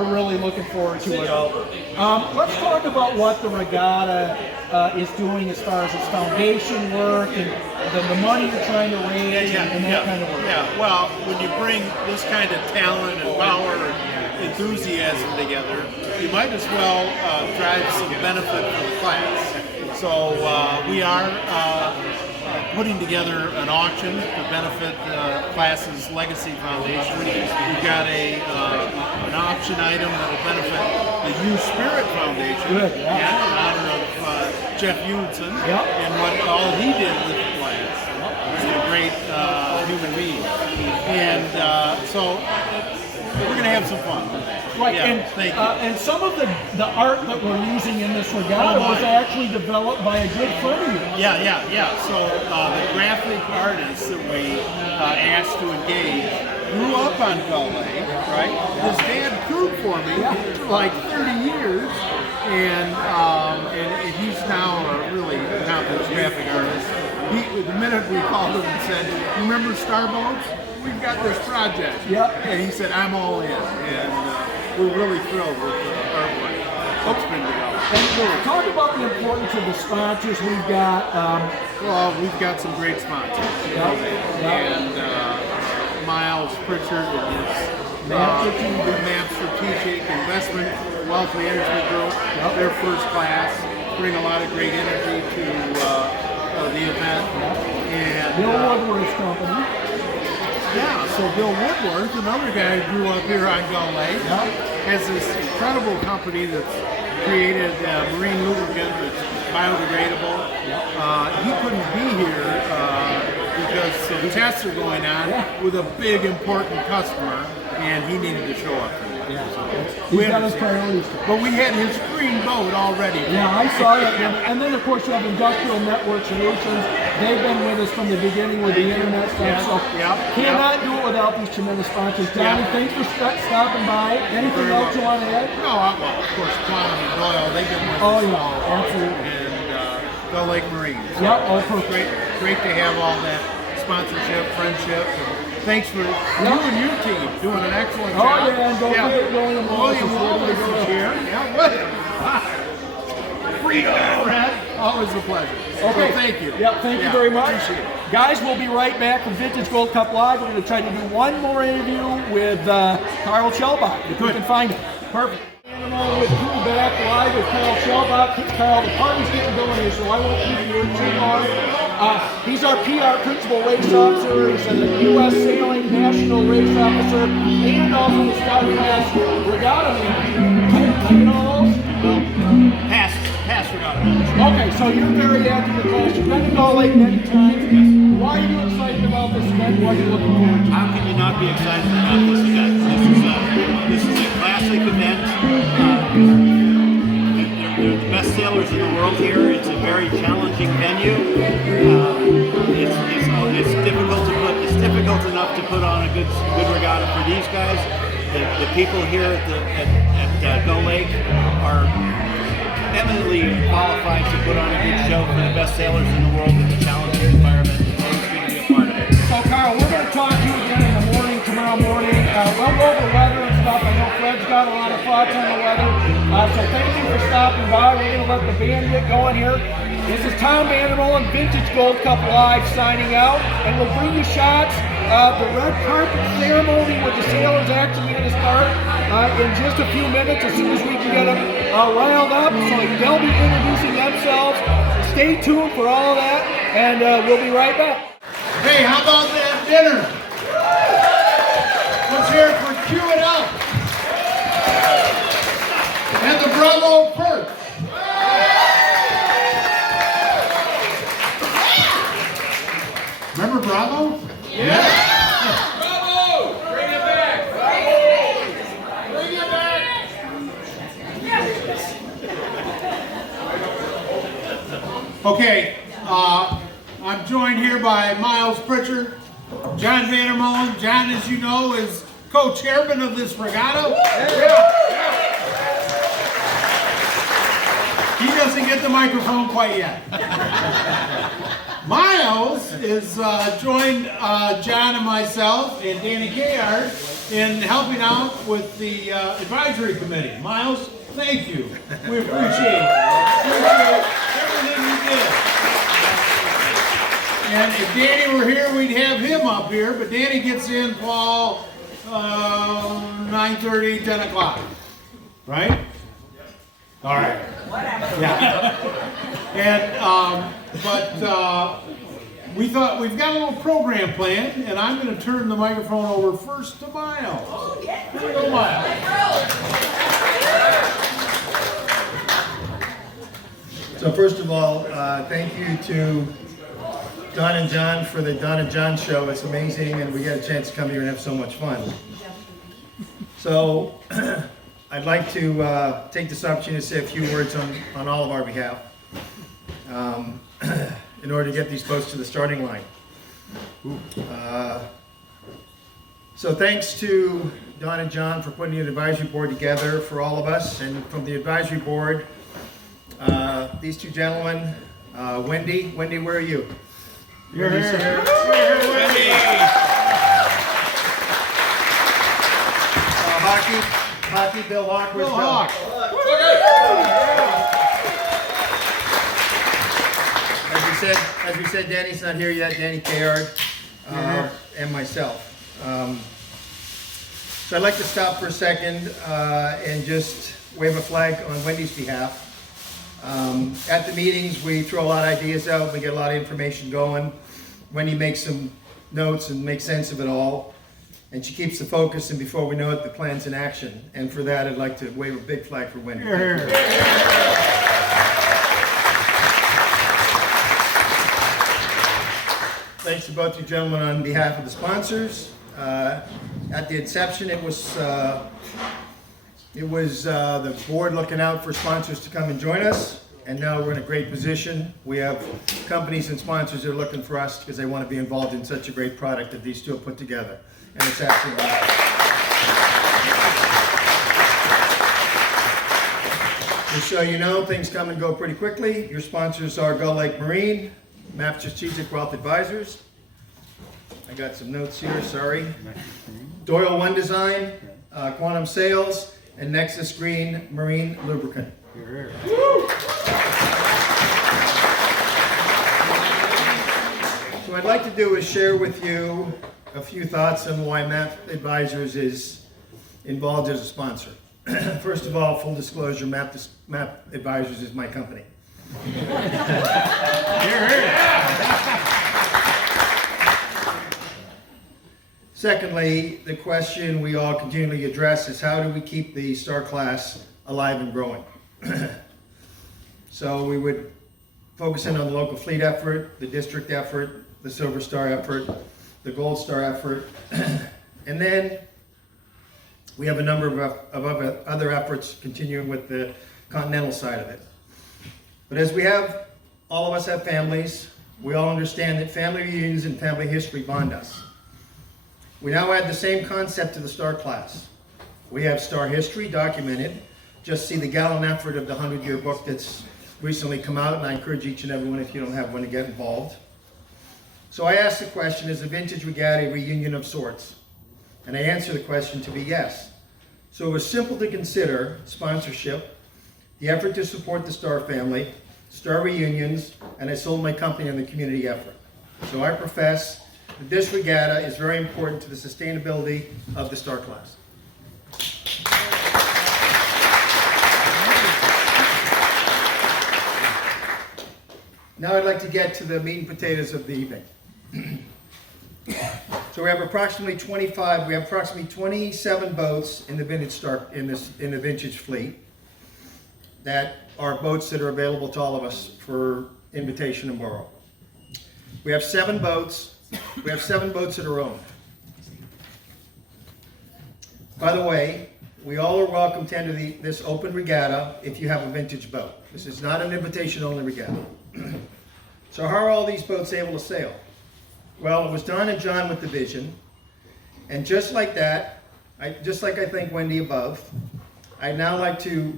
we're really looking forward to it. Let's talk about what the regatta is doing as far as its foundation work and the money you're trying to raise and that kind of work. Yeah, well, when you bring this kind of talent and power and enthusiasm together, you might as well drive some benefit for the class. So we are putting together an auction to benefit the class's legacy foundation. We've got an auction item that will benefit the Youth Spirit Foundation in honor of Jeff Ewenson and what all he did with the class. He's a great human being. And so we're going to have some fun with that. Right, yeah, thank you. And some of the art that we're using in this regatta was actually developed by a good friend of yours. Yeah. So the graphic artist that we asked to engage grew up on Brae, right? His dad crewed for me for like 30 years, and he's now a really accomplished graphic artist. The minute we called him and said, "Remember Starboats? We've got this project." And he said, "I'm all in," and we're really thrilled with the artwork. It's been developed. And talk about the importance of the sponsors we've got. Well, we've got some great sponsors. And Miles Pritchard and his MAP Strategic Investment Wealth Management Group. They're first class, bring a lot of great energy to the event. And Bill Woodward's company. Yeah, so Bill Woodward, another guy who grew up here on Gull Lake, has this incredible company that's created marine lubricant that's biodegradable. He couldn't be here because some tests are going on with a big important customer, and he needed to show up. He's got his priorities. But we had his green boat already. Yeah, I saw that. And then, of course, you have Industrial Network Solutions. They've been with us from the beginning with the internet stuff. Cannot do it without these tremendous sponsors. Johnny, thanks for stopping by. Anything else you want to add? No, well, of course, Quantum and Doyle, they've been with us. Oh, yeah, absolutely. And Gull Lake Marine. Perfect. Great to have all that sponsorship, friendship. Thanks for you and your team doing an excellent job. Oh, yeah, and don't forget William Wallace is here. Yeah, William. Freedom. Always a pleasure. Okay. So thank you. Yeah, thank you very much. Appreciate it. Guys, we'll be right back from Vintage Gold Cup Live. We're going to try to do one more interview with Carl Shellbach, if we can find him. Perfect. With Drew back live with Carl Shellbach. Carl, the party's getting going here, so I won't keep you too long. He's our PR principal race officer. He's a U.S. Sailing National Race Officer and also the Star Class Regatta man. You know those? Pass regatta. Okay, so you're very active in the class. You've been to Gull Lake many times. Why are you excited about this event? What are you looking forward to? How can you not be excited about this event? This is a classic event. They're the best sailors in the world here. It's a very challenging venue. It's difficult enough to put on a good regatta for these guys. The people here at Gull Lake are eminently qualified to put on a good show for the best sailors in the world in a challenging environment. It's always good to be a part of it. So, Carl, we're going to talk to you again in the morning, tomorrow morning. We'll go over weather and stuff. I know Fred's got a lot of thoughts on the weather. So thank you for stopping by. We're going to let the band get going here. This is Tom Vandermolen and Vintage Gold Cup Live signing out. And we'll bring you shots of the red carpet ceremony with the sailors actually going to start in just a few minutes as soon as we can get them riled up. So they'll be introducing themselves. Stay tuned for all of that, and we'll be right back. Hey, how about that dinner? Let's hear it for Cue It Up. And the Bravo Perch. Remember Bravo? Yeah! Bravo! Bring it back! Bravo! Bring it back! Okay, I'm joined here by Miles Pritchard, John Vandermolen. John, as you know, is co-chairman of this regatta. He doesn't get the microphone quite yet. Miles is joined John and myself and Danny Kayard in helping out with the advisory committee. Miles, thank you. We appreciate everything you did. And if Danny were here, we'd have him up here, but Danny gets in, Paul, 9:30, 10 o'clock. Right? All right. Yeah. And, we thought we've got a little program planned, and I'm going to turn the microphone over first to Miles. Here we go, Miles. So first of all, thank you to Don and John for the Don and John show. It's amazing, and we get a chance to come here and have so much fun. So I'd like to take this opportunity to say a few words on all of our behalf in order to get these boats to the starting line. So thanks to Don and John for putting the advisory board together for all of us, and from the advisory board, these two gentlemen, Wendy, where are you? You're here. Wendy. Hockey, Bill Hawk. Bill Hawk. As we said, Danny's not here yet. Danny Kayard and myself. So I'd like to stop for a second and just wave a flag on Wendy's behalf. At the meetings, we throw a lot of ideas out. We get a lot of information going. Wendy makes some notes and makes sense of it all. And she keeps the focus, and before we know it, the plan's in action. And for that, I'd like to wave a big flag for Wendy. Thanks to both you gentlemen on behalf of the sponsors. At the inception, it was the board looking out for sponsors to come and join us. And now we're in a great position. We have companies and sponsors that are looking for us because they want to be involved in such a great product that these two have put together. And it's absolutely awesome. Just so you know, things come and go pretty quickly. Your sponsors are Gull Lake Marine, MAP Strategic Wealth Advisors. I got some notes here, sorry. Doyle One Design, Quantum Sales, and Nexus Green Marine Lubricant. So what I'd like to do is share with you a few thoughts on why MAP Advisors is involved as a sponsor. First of all, full disclosure, MAP Advisors is my company. Secondly, the question we all continually address is how do we keep the Star class alive and growing? So we would focus in on the local fleet effort, the district effort, the Silver Star effort, the Gold Star effort, and then we have a number of other efforts continuing with the continental side of it. But as all of us have families, we all understand that family reunions and family history bond us. We now add the same concept to the Star class. We have Star history documented. Just see the gallant effort of the 100-year book that's recently come out, and I encourage each and every one, if you don't have one, to get involved. So I asked the question, is the Vintage Regatta a reunion of sorts? And I answer the question to be yes. So it was simple to consider sponsorship, the effort to support the Star family, Star reunions, and I sold my company on the community effort. So I profess that this regatta is very important to the sustainability of the Star class. Now I'd like to get to the meat and potatoes of the evening. So we have approximately 27 boats in the vintage in the vintage fleet that are boats that are available to all of us for invitation and borrow. We have 7 boats. We have 7 boats that are owned. By the way, we all are welcome to enter this open regatta if you have a vintage boat. This is not an invitation-only regatta. So how are all these boats able to sail? Well, it was Don and John with the vision, and just like that, just like I thanked Wendy above, I'd now like to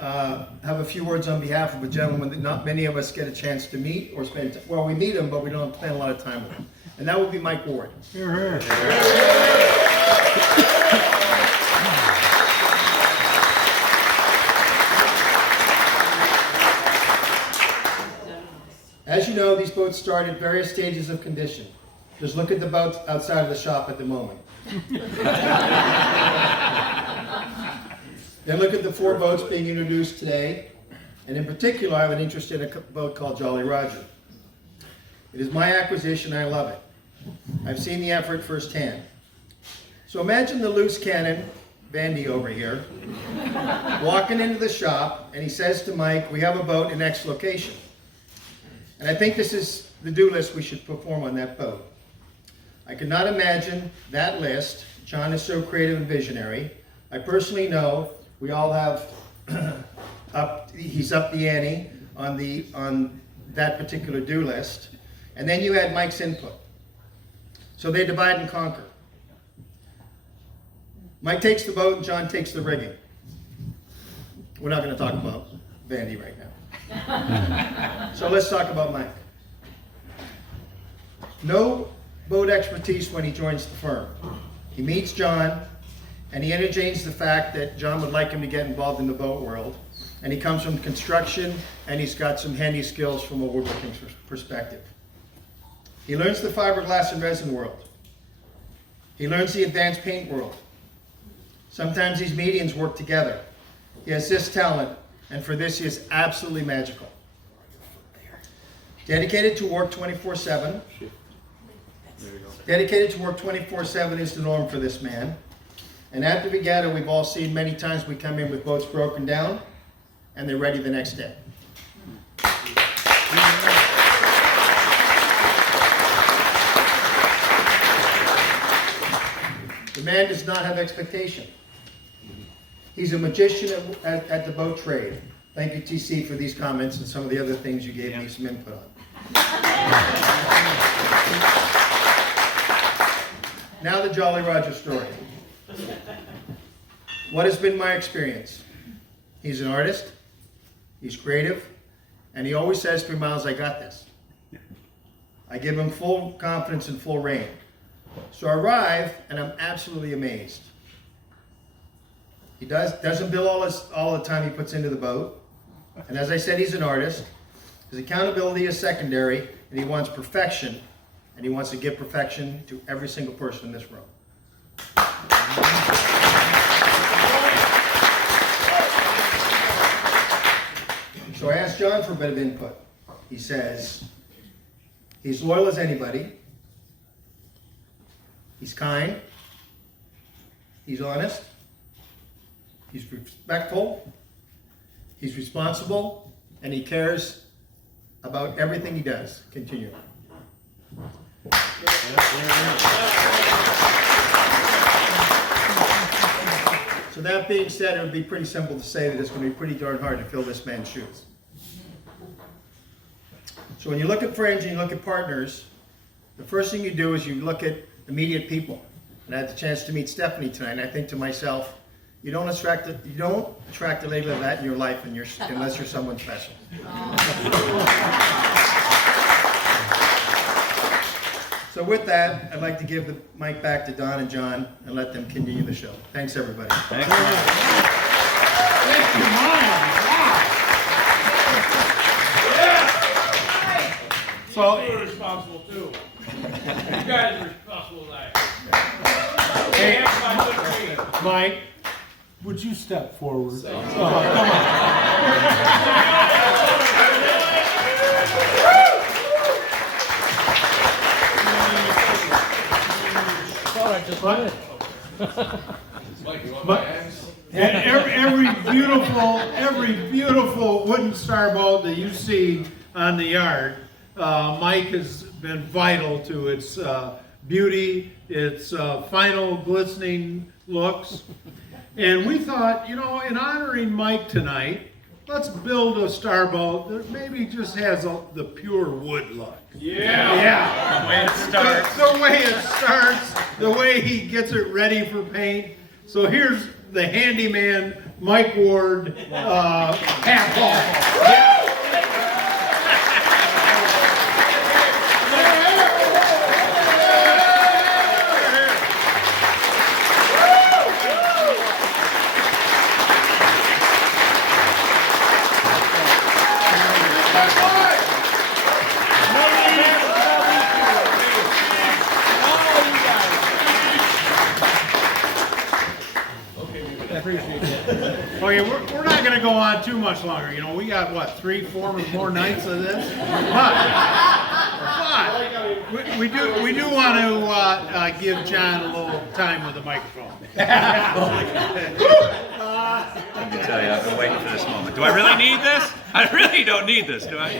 have a few words on behalf of a gentleman that not many of us get a chance to meet or spend, well, we meet him, but we don't spend a lot of time with him. And that would be Mike Ward. As you know, these boats start at various stages of condition. Just look at the boats outside of the shop at the moment. Then look at the 4 boats being introduced today. And in particular, I have an interest in a boat called Jolly Roger. It is my acquisition, I love it. I've seen the effort firsthand. So imagine the loose cannon, Bandy over here, walking into the shop, and he says to Mike, we have a boat in X location. And I think this is the do list we should perform on that boat. I could not imagine that list. John is so creative and visionary. I personally know we all have he's up the ante on that particular do list. And then you add Mike's input. So they divide and conquer. Mike takes the boat and John takes the rigging. We're not going to talk about Vandy right now. So let's talk about Mike. No boat expertise when he joins the firm. He meets John and he entertains the fact that John would like him to get involved in the boat world. And he comes from construction and he's got some handy skills from a woodworking perspective. He learns the fiberglass and resin world. He learns the advanced paint world. Sometimes these mediums work together. He has this talent, and for this he is absolutely magical. Dedicated to work 24/7. Dedicated to work 24/7 is the norm for this man. And at the regatta, we've all seen many times we come in with boats broken down, and they're ready the next day. The man does not have expectation. He's a magician at the boat trade. Thank you, TC, for these comments and some of the other things you gave me some input on. Now the Jolly Roger story. What has been my experience? He's an artist, he's creative, and he always says to me, Miles, I got this. I give him full confidence and full reign. So I arrive, and I'm absolutely amazed. He doesn't bill all the time he puts into the boat. And as I said, he's an artist. His accountability is secondary, and he wants perfection, and he wants to give perfection to every single person in this room. So I asked John for a bit of input. He says, he's loyal as anybody. He's kind. He's honest. He's respectful. He's responsible. And he cares about everything he does. Continue. So that being said, it would be pretty simple to say that it's going to be pretty darn hard to fill this man's shoes. So when you look at friends and you look at partners, the first thing you do is you look at immediate people. And I had the chance to meet Stephanie tonight, and I think to myself, you don't attract a lady like that in your life unless you're someone special. So with that, I'd like to give the mic back to Don and John and let them continue the show. Thanks, everybody. Thank you, So you're responsible too. You guys are responsible tonight. Hey, Mike, would you step forward? Oh, come on. Mike, you want my hands? And every beautiful wooden star boat that you see on the yard, Mike has been vital to its beauty, its final glistening looks. And we thought, you know, in honoring Mike tonight, let's build a star boat that maybe just has the pure wood look. Yeah. The way it starts, the way he gets it ready for paint. So here's the handyman, Mike Ward, half ball. Yeah. Okay, we're not going to go on too much longer. You know, we got what, 3-4 more nights of this. But we do want to give John a little time with the microphone. I can tell you, I've been waiting for this moment. Do I really need this? I really don't need this, do I?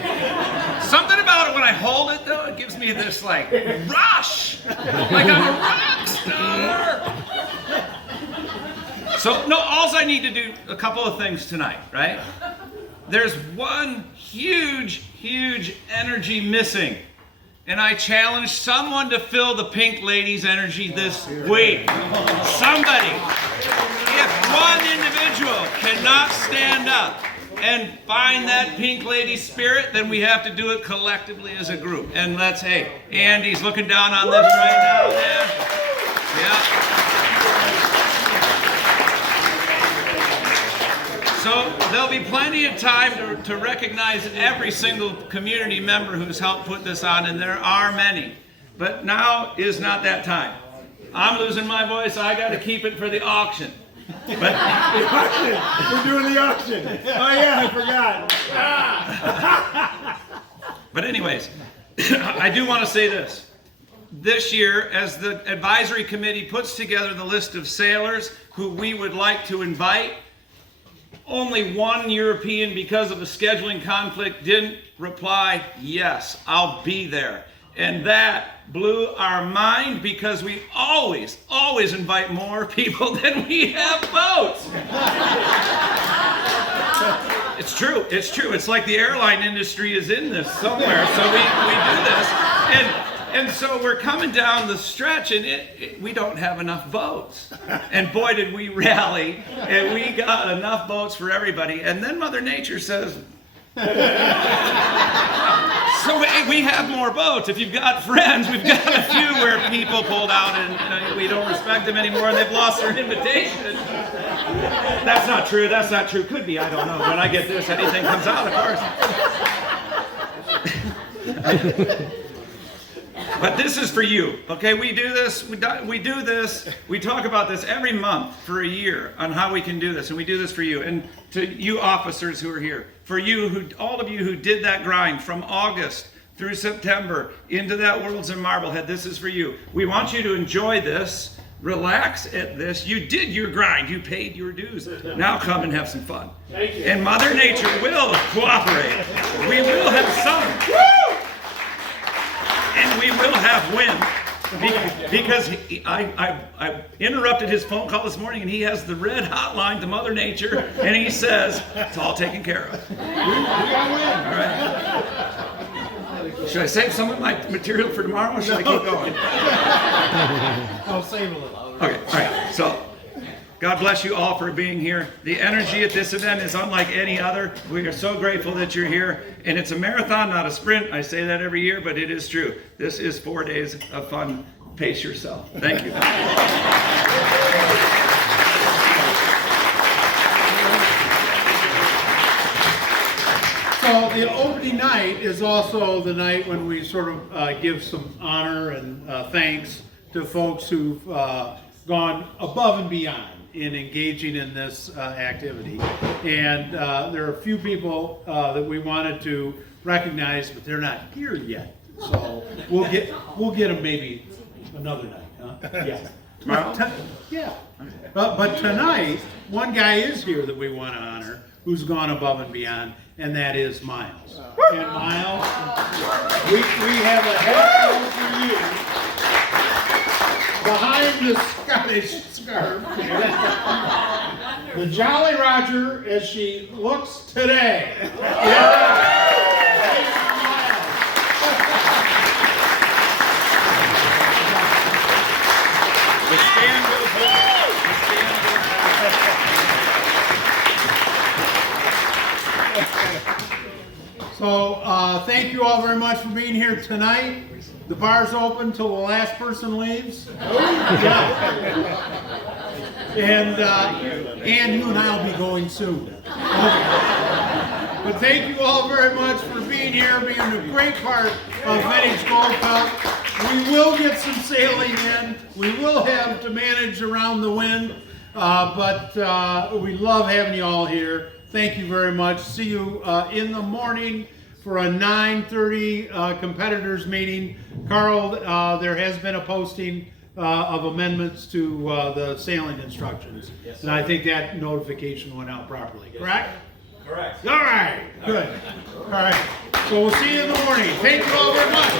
Something about it when I hold it, though, it gives me this, like, rush. Like I'm a rock star. So, no, all I need to do, a couple of things tonight, right? There's one huge, huge energy missing. And I challenge someone to fill the Pink Lady's energy this week. Somebody. If one individual cannot stand up and find that Pink Lady spirit, then we have to do it collectively as a group. And let's, hey, Andy's looking down on this right now. Yeah. So there'll be plenty of time to recognize every single community member who's helped put this on, and there are many. But now is not that time. I'm losing my voice. I got to keep it for the auction. But The auction. We're doing the auction. Oh yeah, I forgot. But anyways, I do want to say this. This year, as the advisory committee puts together the list of sailors who we would like to invite, only one European, because of a scheduling conflict, didn't reply, yes, I'll be there. And that blew our mind because we always invite more people than we have votes. It's true. It's like the airline industry is in this somewhere, so we do this. And so we're coming down the stretch, and we don't have enough votes. And boy, did we rally, and we got enough votes for everybody. And then Mother Nature says, so we have more votes. If you've got friends, we've got a few where people pulled out, and we don't respect them anymore, and they've lost their invitation. That's not true. Could be, I don't know. When I get this, anything comes out, of course. But this is for you, okay? We do this, we talk about this every month for a year on how we can do this, and we do this for you. And to you officers who are here, for you, all of you who did that grind from August through September into that Worlds in Marblehead, this is for you. We want you to enjoy this, relax at this. You did your grind, you paid your dues. Now come and have some fun. Thank you. And Mother Nature will cooperate. We will have sun. Woo! And we will have wind, because I interrupted his phone call this morning, and he has the red hotline to Mother Nature, and he says it's all taken care of. We got wind. All right. Should I save some of my material for tomorrow, or should I keep going? I'll save a little. Okay. All right. So, God bless you all for being here. The energy at this event is unlike any other. We are so grateful that you're here. And it's a marathon, not a sprint. I say that every year, but it is true. This is 4 days of fun. Pace yourself. Thank you. So the opening night is also the night when we sort of give some honor and thanks to folks who've gone above and beyond in engaging in this activity. And there are a few people that we wanted to recognize, but they're not here yet. So we'll get them maybe another night, huh? Yeah. Tomorrow? Yeah. But tonight, one guy is here that we want to honor, who's gone above and beyond, and that is Miles. And Miles, we have a hat for you. Behind the Scottish scarf, the Jolly Roger as she looks today. Yeah. The stand goes with it. The stand So thank you all very much for being here tonight. The bar's open till the last person leaves. Yeah. And you and I will be going soon. But thank you all very much for being here, being a great part of Vintage Gold Cup. We will get some sailing in. We will have to manage around the wind, but we love having you all here. Thank you very much. See you in the morning for a 9:30 competitors meeting. Carl, there has been a posting of amendments to the sailing instructions. Yes, and I think that notification went out properly, correct? Correct. All right, good. All right, so we'll see you in the morning. Thank you all very much.